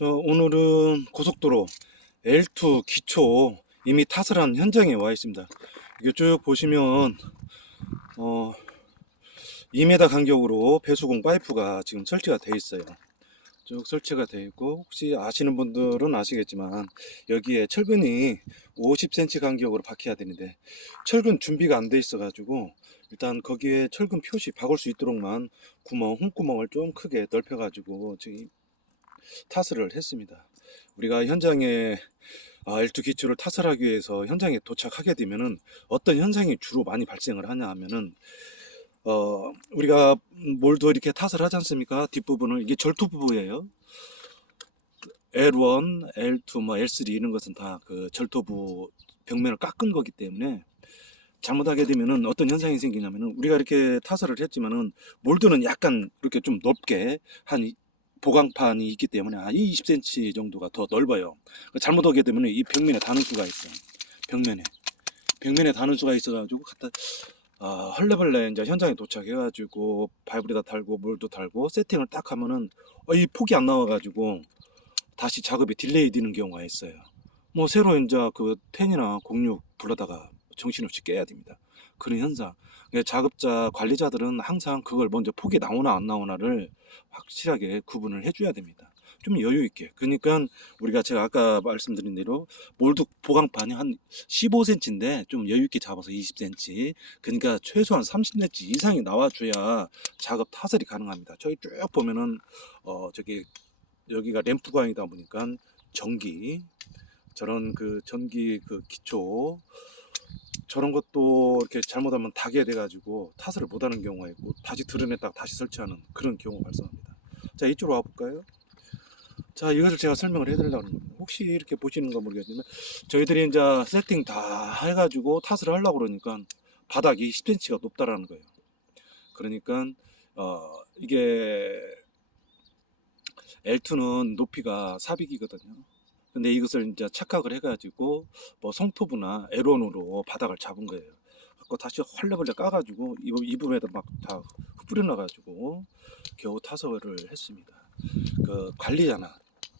오늘은 고속도로 L2 기초 이미 탓을 한 현장에 와 있습니다. 이게 쭉 보시면 2m 간격으로 배수공 파이프가 지금 설치가 되어 있어요. 쭉 설치가 되어 있고, 혹시 아시는 분들은 아시겠지만 여기에 철근이 50cm 간격으로 박혀야 되는데 철근 준비가 안 돼 있어 가지고 일단 거기에 철근 표시 박을 수 있도록만 홈구멍을 좀 크게 넓혀 가지고 지금 타설을 했습니다. 우리가 현장에 L2 기초를 타설하기 위해서 현장에 도착하게 되면은 어떤 현상이 주로 많이 발생을 하냐 하면은 우리가 몰도 이렇게 탓을 하지 않습니까? 뒷부분을 이게 절투 부부예요. L1, L2, L3 이런 것은 다 그 절토부 벽면을 깎은 거기 때문에 잘못하게 되면은 어떤 현상이 생기냐면은 우리가 이렇게 타설을 했지만은 몰드는 약간 이렇게 좀 높게 한 보강판이 있기 때문에 한 20cm 정도가 더 넓어요. 잘못하게 되면 이 벽면에 닿을 수가 있어요. 벽면에 닿을 수가 있어가지고 갖다 헐레벌레 이제 현장에 도착해가지고 바이브레다 달고 몰도 달고 세팅을 딱 하면은 이 폭이 안 나와가지고 다시 작업이 딜레이 되는 경우가 있어요. 뭐 새로 이제 그 10이나 06 불러다가 정신없이 깨야 됩니다. 그런 현상. 작업자 관리자들은 항상 그걸 먼저 폭이 나오나 안 나오나를 확실하게 구분을 해줘야 됩니다. 좀 여유 있게. 그러니까 우리가 제가 아까 말씀드린 대로 몰드 보강판이 한 15cm인데 좀 여유 있게 잡아서 20cm. 그러니까 최소한 30cm 이상이 나와줘야 작업 타설이 가능합니다. 저기 쭉 보면은 여기가 램프 구간이다 보니까 전기 저런 그 전기 그 기초 저런 것도 이렇게 잘못하면 닿게 돼가지고 타설을 못하는 경우가 있고 다시 드러냈다가 다시 설치하는 그런 경우가 발생합니다. 자, 이쪽으로 와볼까요? 자, 이것을 제가 설명을 해드리려고 합니다. 혹시 이렇게 보시는가 모르겠지만 저희들이 이제 세팅 다 해가지고 타설을 하려고 그러니까 바닥이 10cm가 높다라는 거예요. 그러니까 이게 L2는 높이가 400이거든요. 근데 이것을 이제 착각을 해가지고 뭐 성토부나 에론으로 바닥을 잡은 거예요. 그거 다시 헐레벌레 까가지고 이 부분에다 막 다 뿌려놔가지고 겨우 타설을 했습니다. 그 관리자나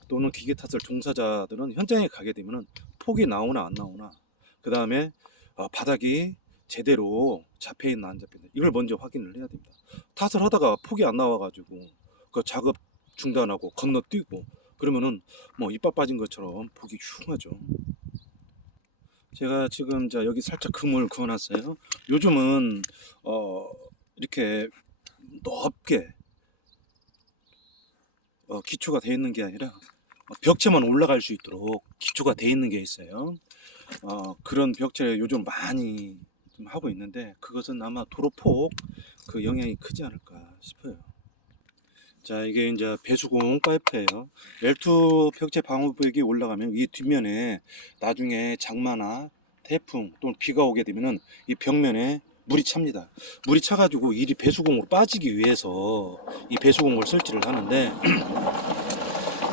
또는 기계 타설 종사자들은 현장에 가게 되면은 폭이 나오나 안 나오나, 그 다음에 바닥이 제대로 잡혀있나 안 잡혀있나 이걸 먼저 확인을 해야 됩니다. 타설하다가 폭이 안 나와가지고 그 작업 중단하고 건너뛰고 그러면은 뭐 이빨 빠진 것처럼 보기 흉하죠. 제가 지금 여기 살짝 금을 그어놨어요. 요즘은 이렇게 높게 기초가 되어 있는 게 아니라 벽체만 올라갈 수 있도록 기초가 되어 있는 게 있어요. 그런 벽체 요즘 많이 좀 하고 있는데 그것은 아마 도로폭 그 영향이 크지 않을까 싶어요. 자, 이게 이제 배수공 파이프예요. L2 벽체 방호벽이 올라가면 이 뒷면에 나중에 장마나 태풍 또는 비가 오게 되면은 이 벽면에 물이 찹니다. 물이 차가지고 이 배수공으로 빠지기 위해서 이 배수공을 설치를 하는데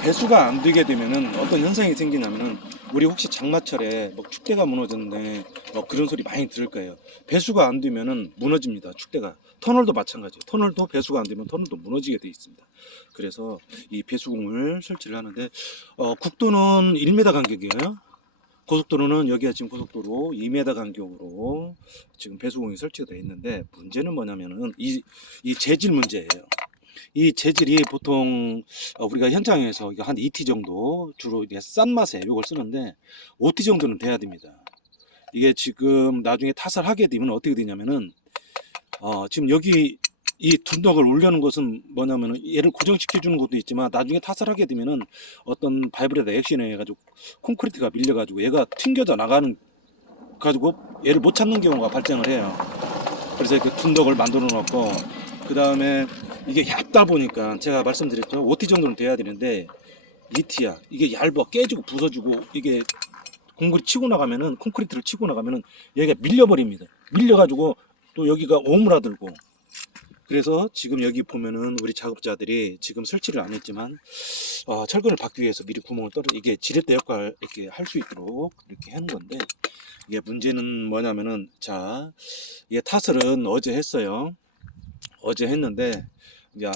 배수가 안 되게 되면은 어떤 현상이 생기냐면은 우리 혹시 장마철에 뭐 축대가 무너졌는데 그런 소리 많이 들을 거예요. 배수가 안 되면은 무너집니다. 축대가. 터널도 마찬가지예요. 터널도 배수가 안 되면 터널도 무너지게 돼 있습니다. 그래서 이 배수공을 설치를 하는데 국도는 1m 간격이에요. 고속도로는 여기가 지금 고속도로 2m 간격으로 지금 배수공이 설치가 되어 있는데 문제는 뭐냐면은 이 재질 문제예요. 이 재질이 보통 우리가 현장에서 한 2T 정도 주로 이게 싼 맛에 이걸 쓰는데 5T 정도는 돼야 됩니다. 이게 지금 나중에 타설하게 되면 어떻게 되냐면은 지금 여기 이 둔덕을 올려놓은 것은 뭐냐면은 얘를 고정시켜 주는 것도 있지만 나중에 타설하게 되면은 어떤 바이브레다 액션에 해가지고 콘크리트가 밀려가지고 얘가 튕겨져 나가는 가지고 얘를 못 찾는 경우가 발생을 해요. 그래서 이렇게 둔덕을 만들어 놓고 그 다음에 이게 얇다 보니까 제가 말씀드렸죠. 5T 정도는 돼야 되는데 2T야. 이게 얇아 깨지고 부서지고 이게 공구리 치고 나가면은 콘크리트를 치고 나가면은 여기가 밀려버립니다. 밀려가지고 또 여기가 오므라들고 그래서 지금 여기 보면은 우리 작업자들이 지금 설치를 안 했지만 철근을 받기 위해서 미리 구멍을 뚫어 이게 지렛대 역할 이렇게 할 수 있도록 이렇게 한 건데 이게 문제는 뭐냐면은 자 이게 타설은 어제 했어요. 어제 했는데 이제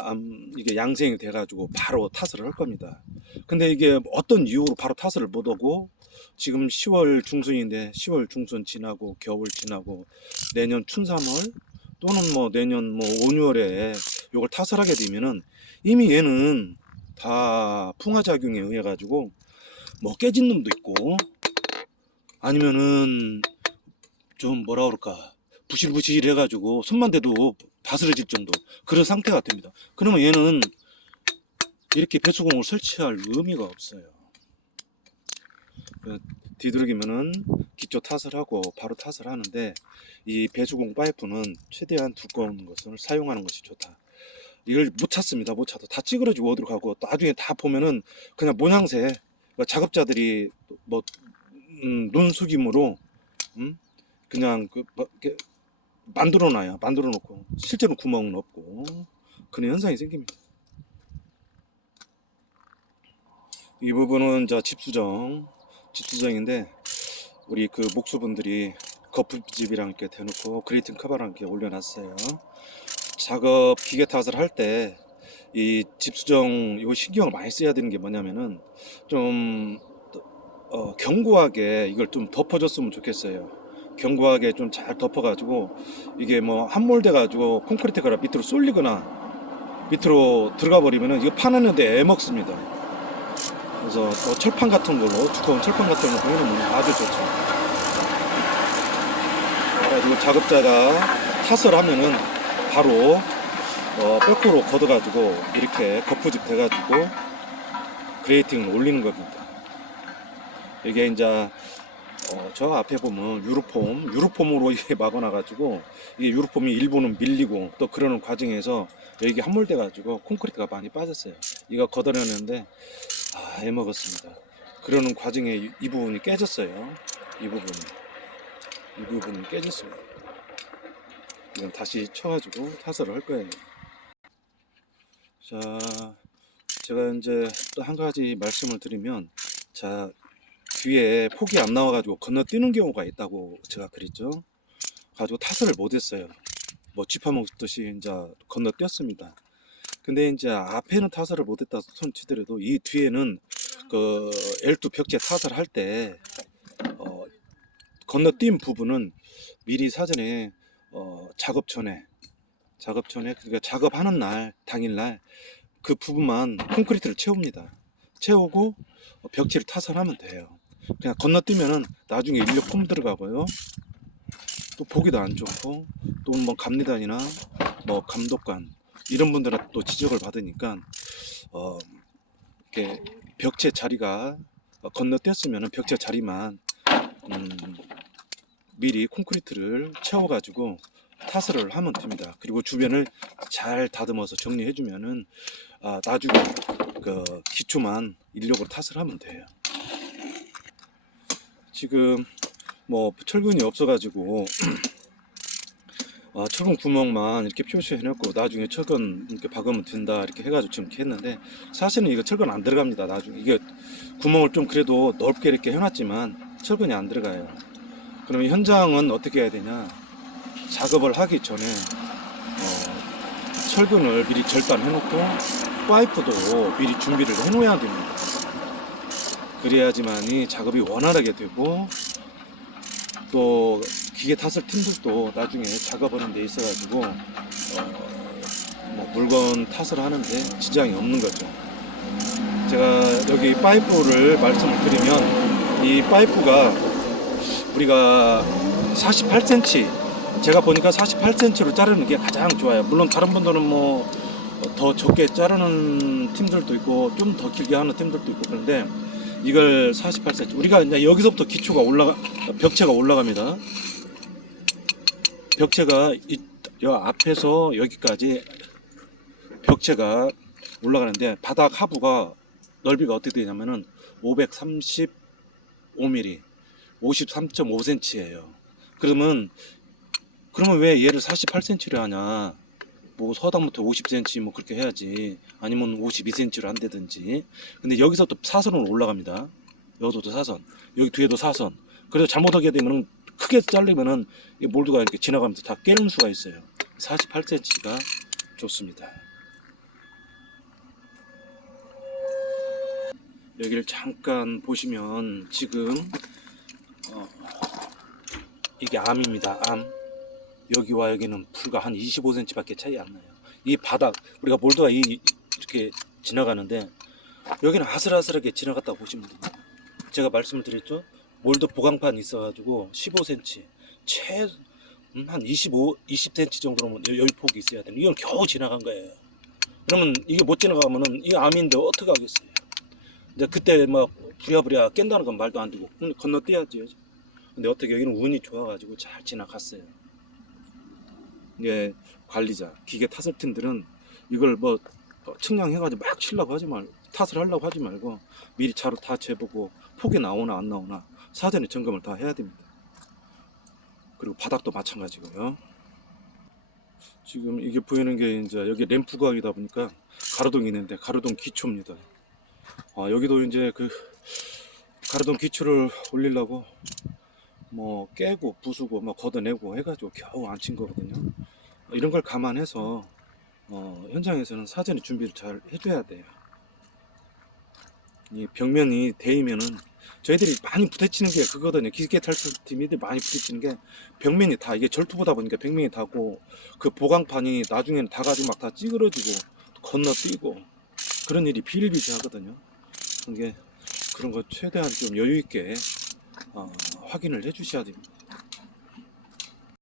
이게 양생이 돼가지고 바로 타설을 할 겁니다. 근데 이게 어떤 이유로 바로 타설을 못 하고 지금 10월 중순인데 10월 중순 지나고 겨울 지나고 내년 춘3월 또는 뭐 내년 뭐 5, 6월에 이걸 타설하게 되면은 이미 얘는 다 풍화작용에 의해 가지고 뭐 깨진 놈도 있고 아니면은 좀 뭐라 그럴까 부실부실 해가지고 손만 대도 바스러질 정도 그런 상태가 됩니다. 그러면 얘는 이렇게 배수공을 설치할 의미가 없어요. 뒤돌기면은 기초 탓을 하고 바로 탓을 하는데 이 배수공 파이프는 최대한 두꺼운 것을 사용하는 것이 좋다. 이걸 못 찾습니다. 못 찾아 다 찌그러지고 어디로 가고 나중에 다 보면은 그냥 모양새 작업자들이 뭐 눈속임으로 그냥 뭐 이렇게 만들어 놓고 실제로 구멍은 없고 그런 현상이 생깁니다. 이 부분은 집수정인데 우리 그 목수분들이 거푸집이랑 이렇게 대놓고 그레이팅 커버랑 이렇게 올려놨어요. 작업 기계 탓을 할 때 이 집수정 이거 신경을 많이 써야 되는 게 뭐냐면은 좀 견고하게 이걸 좀 덮어줬으면 좋겠어요. 견고하게 좀 잘 덮어가지고 이게 뭐 함몰돼 가지고 콘크리트가 밑으로 쏠리거나 밑으로 들어가 버리면은 이거 파내는데 애먹습니다. 그래서 철판 같은 걸로 두꺼운 철판 같은 걸로 해놓으면 아주 좋죠. 그래가지고 작업자가 탓을 하면은 바로 백호로 걷어가지고 이렇게 거푸집 돼가지고 그레이팅을 올리는 겁니다. 이게 이제 저 앞에 보면 유로폼으로 이게 막아놔가지고 이게 유로폼이 일부는 밀리고 또 그러는 과정에서 여기 함몰돼가지고 콘크리트가 많이 빠졌어요. 이거 걷어내는데 애먹었습니다. 그러는 과정에 이 부분이 깨졌어요. 이 부분이 깨졌습니다. 이건 다시 쳐가지고 타설을 할 거예요. 자, 제가 이제 또 한 가지 말씀을 드리면, 자, 뒤에 폭이 안 나와가지고 건너뛰는 경우가 있다고 제가 그랬죠. 가지고 타설을 못했어요. 뭐 쥐파먹듯이 이제 건너뛰었습니다. 근데 이제 앞에는 타설을 못했다 손 치더라도 이 뒤에는 그 L2 벽체 타설 할 때 건너뛴 부분은 미리 사전에 작업 전에 그러니까 작업하는 날 당일날 그 부분만 콘크리트를 채웁니다. 채우고 벽체를 타설하면 돼요. 그냥 건너뛰면은 나중에 인력 폼 들어가고요. 또 보기도 안 좋고 또 뭐 감리단이나 뭐 감독관 이런 분들은 또 지적을 받으니까 이렇게 벽체 자리가 건너뛰었으면은 벽체 자리만 미리 콘크리트를 채워가지고 타설을 하면 됩니다. 그리고 주변을 잘 다듬어서 정리해주면은 나중에 그 기초만 인력으로 타설하면 돼요. 지금 뭐 철근이 없어가지고 철근 구멍만 이렇게 표시해놓고 나중에 철근 이렇게 박으면 된다 이렇게 해가지고 지금 이렇게 했는데 사실은 이거 철근 안 들어갑니다. 나중에 이게 구멍을 좀 그래도 넓게 이렇게 해놨지만 철근이 안 들어가요. 그러면 현장은 어떻게 해야 되냐? 작업을 하기 전에 철근을 미리 절단해놓고 파이프도 미리 준비를 해놓아야 됩니다. 그래야지만이 작업이 원활하게 되고 또 기계 탓을 팀들도 나중에 작업하는 데 있어가지고 뭐 물건 탓을 하는데 지장이 없는 거죠. 제가 여기 파이프를 말씀을 드리면 이 파이프가 우리가 48cm 제가 보니까 48cm로 자르는 게 가장 좋아요. 물론 다른 분들은 뭐 더 적게 자르는 팀들도 있고 좀 더 길게 하는 팀들도 있고 그런데 이걸 48cm 우리가 이제 여기서부터 기초가 벽체가 올라갑니다. 벽체가 여 앞에서 여기까지 벽체가 올라가는데 바닥 하부가 넓이가 어떻게 되냐면은 535mm 53.5cm예요. 그러면 왜 얘를 48cm로 하냐? 뭐 서당부터 50cm 뭐 그렇게 해야지. 아니면 52cm로 한다든지. 근데 여기서 또 사선으로 올라갑니다. 여기도 사선, 여기 뒤에도 사선. 그래서 잘못하게 되면은 크게 자르면은 몰드가 이렇게 지나가면서 다 깨는 수가 있어요. 48cm가 좋습니다. 여기를 잠깐 보시면 지금 어, 이게 암입니다. 암. 여기와 여기는 불과 한 25cm 밖에 차이 안 나요. 이 바닥, 우리가 몰드가 이렇게 지나가는데 여기는 아슬아슬하게 지나갔다고 보시면 됩니다. 제가 말씀을 드렸죠. 몰드 보강판이 있어가지고 15cm, 한 20cm 정도는 열폭이 있어야 되는. 이건 겨우 지나간 거예요. 그러면 이게 못 지나가면은 이게 암인데 어떻게 하겠어요? 근데 그때 막 부랴부랴 깬다는 건 말도 안 되고 건너뛰어야죠. 근데 어떻게 여기는 운이 좋아가지고 잘 지나갔어요. 이게 관리자, 기계 타설팀들은 이걸 뭐 측량해가지고 막 치려고 하지 말고, 탓을 하려고 하지 말고 미리 차로 다 재보고 폭이 나오나 안 나오나 사전에 점검을 다 해야 됩니다. 그리고 바닥도 마찬가지고요. 지금 이게 보이는 게 이제 여기 램프 구역이다 보니까 가로등이 있는데 가로등 기초입니다. 여기도 이제 그 가로등 기초를 올리려고 뭐 깨고 부수고 뭐 걷어내고 해가지고 겨우 안 친 거거든요. 이런 걸 감안해서 현장에서는 사전에 준비를 잘 해줘야 돼요. 이 벽면이 데이면은 저희들이 많이 부딪히는 게 그거거든요. 기계 탈출팀이 많이 부딪히는 게 벽면이 다 이게 절투보다 보니까 벽면이 닿고 그 보강판이 나중에는 다 가지고 막 다 찌그러지고 건너뛰고 그런 일이 비일비재하거든요. 그게 그런 거 최대한 좀 여유 있게 확인을 해주셔야 됩니다.